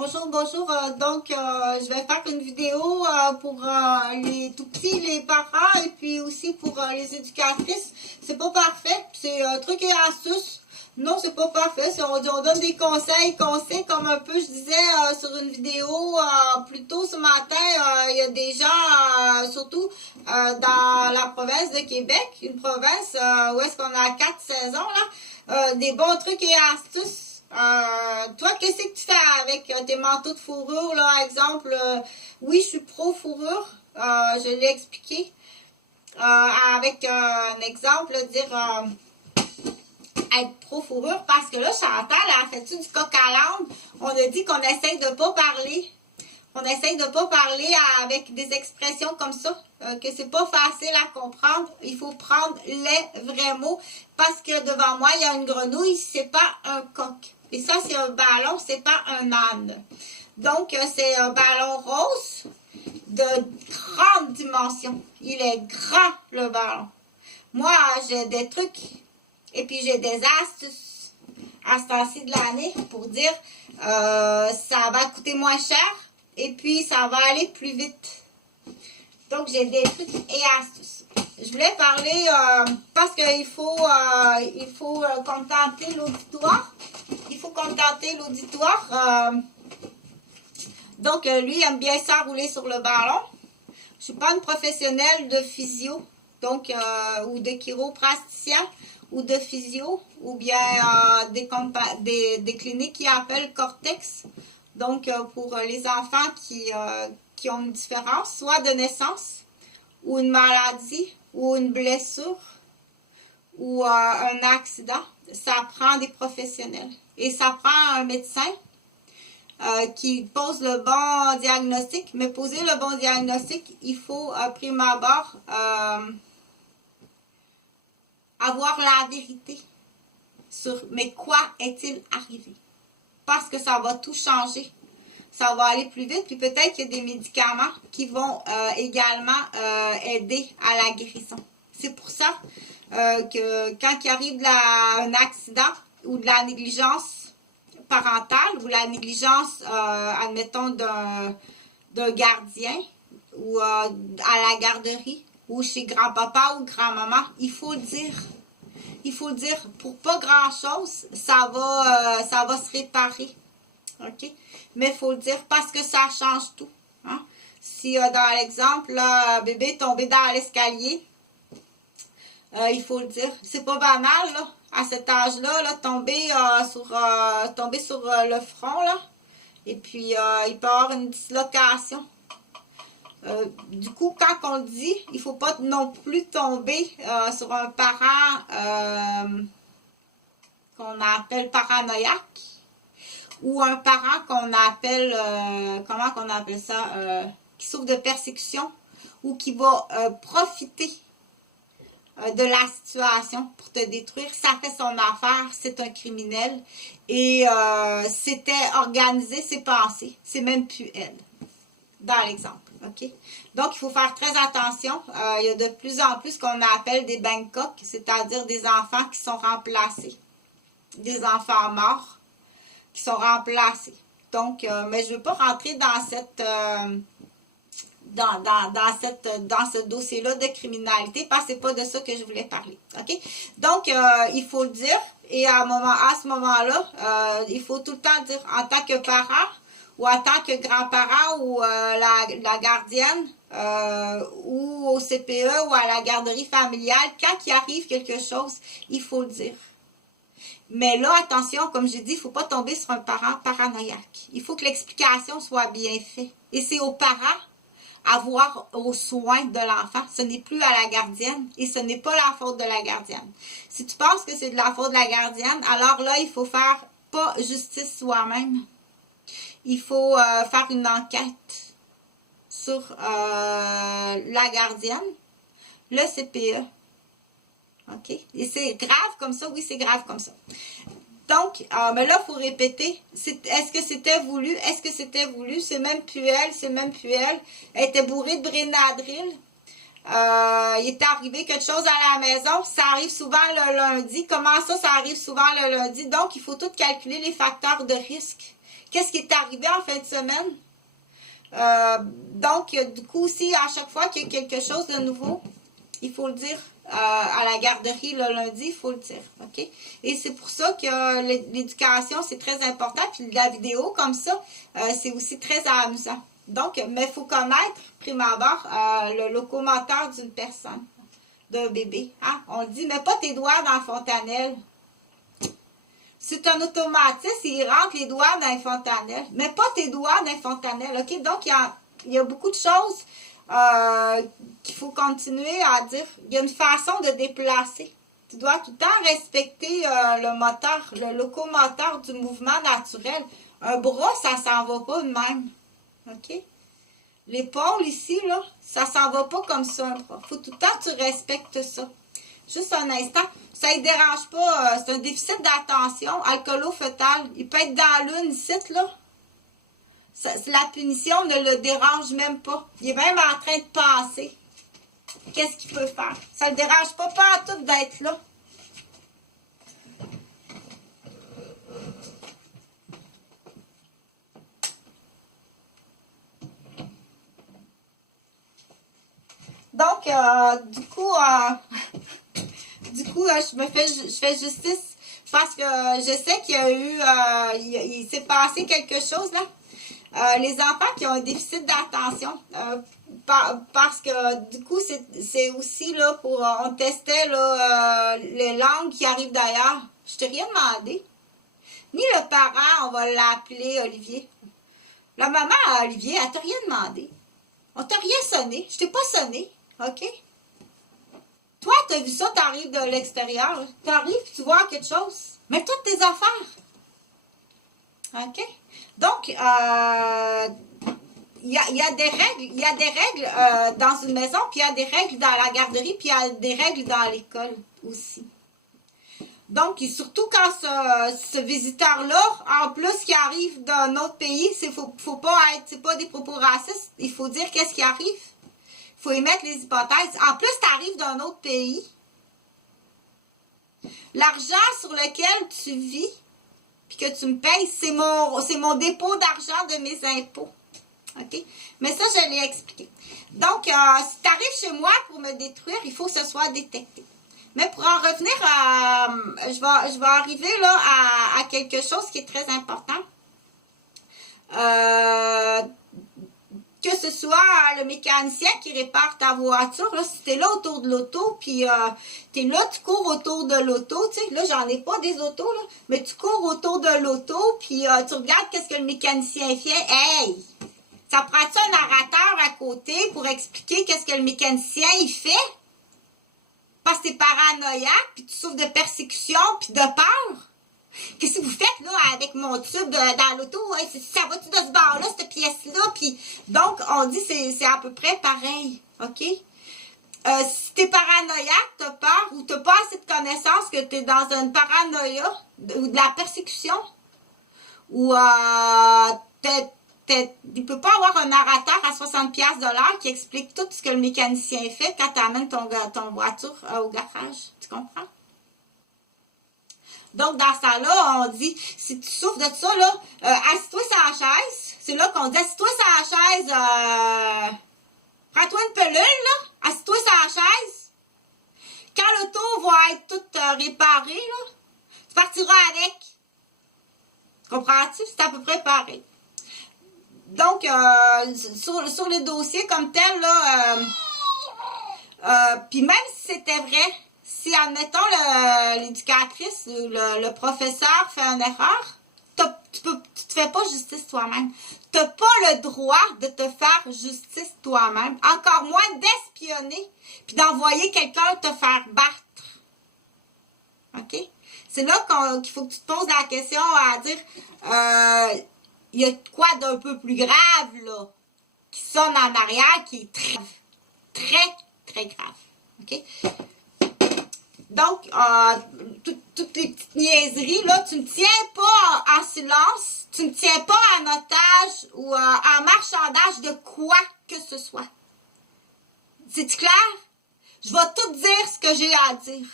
Bonjour, bonjour. Je vais faire une vidéo pour les tout petits, les parents et puis aussi pour les éducatrices. C'est pas parfait, c'est truc et astuce. Non, c'est pas parfait. On donne des conseils qu'on sait, comme un peu je disais sur une vidéo plus tôt ce matin. Il y a des gens, surtout dans la province de Québec, une province où est-ce qu'on a 4 saisons là, des bons trucs et astuces. Toi, qu'est-ce que tu fais avec tes manteaux de fourrure, là, exemple? Oui, je suis pro fourrure, je l'ai expliqué. Avec un exemple, dire être pro fourrure, parce que là, Chantal, a fait-tu du coq à l'âne? On a dit qu'on essaye de pas parler. On essaye de pas parler avec des expressions comme ça, que c'est pas facile à comprendre. Il faut prendre les vrais mots, parce que devant moi, il y a une grenouille, c'est pas un coq. Et ça, c'est un ballon, c'est pas un âne. Donc, c'est un ballon rose de grande dimension. Il est grand, le ballon. Moi, j'ai des trucs et puis j'ai des astuces à ce temps-ci de l'année pour dire ça va coûter moins cher et puis ça va aller plus vite. Donc, j'ai des trucs et astuces. Je voulais parler parce qu'il faut contenter l'auditoire. Il faut contenter l'auditoire. Donc, lui aime bien ça rouler sur le ballon. Je ne suis pas une professionnelle de physio, donc, ou de chiropraticien, ou de physio, ou bien des cliniques qui appellent Cortex. Donc, pour les enfants qui ont une différence, soit de naissance, ou une maladie, ou une blessure, ou un accident, ça prend des professionnels. Et ça prend un médecin qui pose le bon diagnostic. Mais poser le bon diagnostic, il faut, prime abord, avoir la vérité sur mais quoi est-il arrivé. Parce que ça va tout changer. Ça va aller plus vite. Puis peut-être qu'il y a des médicaments qui vont également aider à la guérison. C'est pour ça que quand il arrive un accident ou de la négligence parentale ou la négligence, admettons, d'un gardien ou à la garderie ou chez grand-papa ou grand-maman, il faut le dire. Il faut le dire. Pour pas grand-chose, ça va se réparer. OK? Mais il faut le dire parce que ça change tout. Hein? Si, dans l'exemple, bébé est tombé dans l'escalier, il faut le dire. C'est pas banal, là, à cet âge-là, là, tomber sur le front, là. Et puis, il peut y avoir une dislocation. Du coup, quand on le dit, il ne faut pas non plus tomber sur un parent qu'on appelle paranoïaque ou un parent qu'on appelle, comment qu'on appelle ça, qui souffre de persécution ou qui va profiter de la situation pour te détruire. Ça fait son affaire, c'est un criminel et c'était organisé, c'est pensé, c'est même plus elle, dans l'exemple. OK? Donc, il faut faire très attention. Il y a de plus en plus qu'on appelle des Bangkok, c'est-à-dire des enfants qui sont remplacés, des enfants morts qui sont remplacés. Donc, mais je ne veux pas rentrer dans cette... dans ce dossier-là de criminalité, parce que c'est pas de ça que je voulais parler. OK? Donc, il faut le dire, et à ce moment-là, il faut tout le temps dire en tant que parent, ou en tant que grand-parent, ou la gardienne, ou au CPE, ou à la garderie familiale, quand il arrive quelque chose, il faut le dire. Mais là, attention, comme j'ai dit, il ne faut pas tomber sur un parent paranoïaque. Il faut que l'explication soit bien faite. Et c'est aux parents à voir aux soins de l'enfant. Ce n'est plus à la gardienne et ce n'est pas la faute de la gardienne. Si tu penses que c'est de la faute de la gardienne, alors là, il faut faire pas justice soi-même. Il faut faire une enquête sur la gardienne, le CPE. OK? Et c'est grave comme ça? Oui, c'est grave comme ça. Donc, mais là, il faut répéter. Est-ce que c'était voulu? Est-ce que c'était voulu? C'est même plus elle, c'est même plus elle. Elle était bourrée de Brénadryl. il est arrivé quelque chose à la maison, ça arrive souvent le lundi. Comment ça, ça arrive souvent le lundi? Donc, il faut tout calculer les facteurs de risque. Qu'est-ce qui est arrivé en fin de semaine? Donc, du coup, aussi, à chaque fois qu'il y a quelque chose de nouveau, il faut le dire à la garderie le lundi, il faut le dire. OK? Et c'est pour ça que l'éducation, c'est très important. Puis la vidéo comme ça, c'est aussi très amusant. Donc, mais il faut connaître, prime abord, le locomoteur d'une personne, d'un bébé. Hein? On le dit, mets pas tes doigts dans la fontanelle. C'est un automatisme, il rentre les doigts dans les fontanelles. Mets pas tes doigts dans les fontanelles, OK? Donc, il y a beaucoup de choses qu'il faut continuer à dire. Il y a une façon de déplacer. Tu dois tout le temps respecter le moteur, le locomoteur du mouvement naturel. Un bras, ça s'en va pas de même. OK? L'épaule ici, là, ça s'en va pas comme ça, un bras. Faut tout le temps que tu respectes ça. Juste un instant. Ça ne dérange pas. C'est un déficit d'attention. Alcoolo-fœtal. Il peut être dans l'une ici, là. La punition ne le dérange même pas. Il est même en train de penser. Qu'est-ce qu'il peut faire? Ça ne le dérange pas à tout d'être là. Donc, du coup, je fais justice parce que je sais qu'il y a eu, il s'est passé quelque chose là. Les enfants qui ont un déficit d'attention, parce que du coup, c'est aussi là pour, on testait là, les langues qui arrivent d'ailleurs. Je t'ai rien demandé. Ni le parent, on va l'appeler Olivier. La maman à Olivier, elle t'a rien demandé. On t'a rien sonné. Je t'ai pas sonné. OK? Toi, tu as vu ça, tu arrives de l'extérieur. Tu arrives, tu vois quelque chose. Mets-toi de tes affaires. OK? Donc, il y a des règles. Il y a des règles dans une maison, puis il y a des règles dans la garderie, puis il y a des règles dans l'école aussi. Donc, et surtout quand ce visiteur-là, en plus qui arrive d'un autre pays, faut pas être, c'est pas des propos racistes. Il faut dire qu'est-ce qui arrive. Il faut émettre les hypothèses. En plus, tu arrives d'un autre pays. L'argent sur lequel tu vis, puis que tu me payes, c'est mon dépôt d'argent de mes impôts. OK? Mais ça, je l'ai expliqué. Donc, si tu arrives chez moi pour me détruire, il faut que ce soit détecté. Mais pour en revenir je vais arriver là à quelque chose qui est très important. Que ce soit le mécanicien qui répare ta voiture, là, si tu es là autour de l'auto, puis tu es là, tu cours autour de l'auto, tu sais, là, j'en ai pas des autos, là, mais tu cours autour de l'auto, puis tu regardes qu'est-ce que le mécanicien fait. Hey! Ça prend-tu un narrateur à côté pour expliquer qu'est-ce que le mécanicien, il fait? Parce que t'es paranoïaque, puis tu souffres de persécution, puis de peur. Qu'est-ce que vous faites là avec mon tube dans l'auto? Ouais, ça va-tu de ce bord-là, cette pièce-là? Puis, donc, on dit que c'est à peu près pareil. OK? Si t'es paranoïaque, t'as peur, ou t'as pas assez de connaissances que t'es dans une paranoïa, ou de la persécution, ou il peut pas avoir un narrateur à 60$ qui explique tout ce que le mécanicien fait quand tu amènes ton voiture au garage. Tu comprends? Donc, dans ça là, on dit, si tu souffres de ça, là, assis-toi sur la chaise. C'est là qu'on dit, assis-toi sur la chaise, prends-toi une pelule, là, assis-toi sur la chaise. Quand l'auto va être toute réparée, là, tu partiras avec. Comprends-tu? C'est à peu près pareil. Donc, sur les dossiers comme tel, là, puis même si c'était vrai, si, admettons, l'éducatrice ou le professeur fait une erreur, tu te fais pas justice toi-même. Tu n'as pas le droit de te faire justice toi-même. Encore moins d'espionner puis d'envoyer quelqu'un te faire battre. OK? C'est là qu'il faut que tu te poses la question à dire... il y a quoi d'un peu plus grave, là, qui sonne en arrière, qui est très, très, très grave. OK? Donc, toutes les petites niaiseries, là, tu ne tiens pas en silence, tu ne tiens pas en otage ou en marchandage de quoi que ce soit. C'est-tu clair? Je vais tout dire ce que j'ai à dire.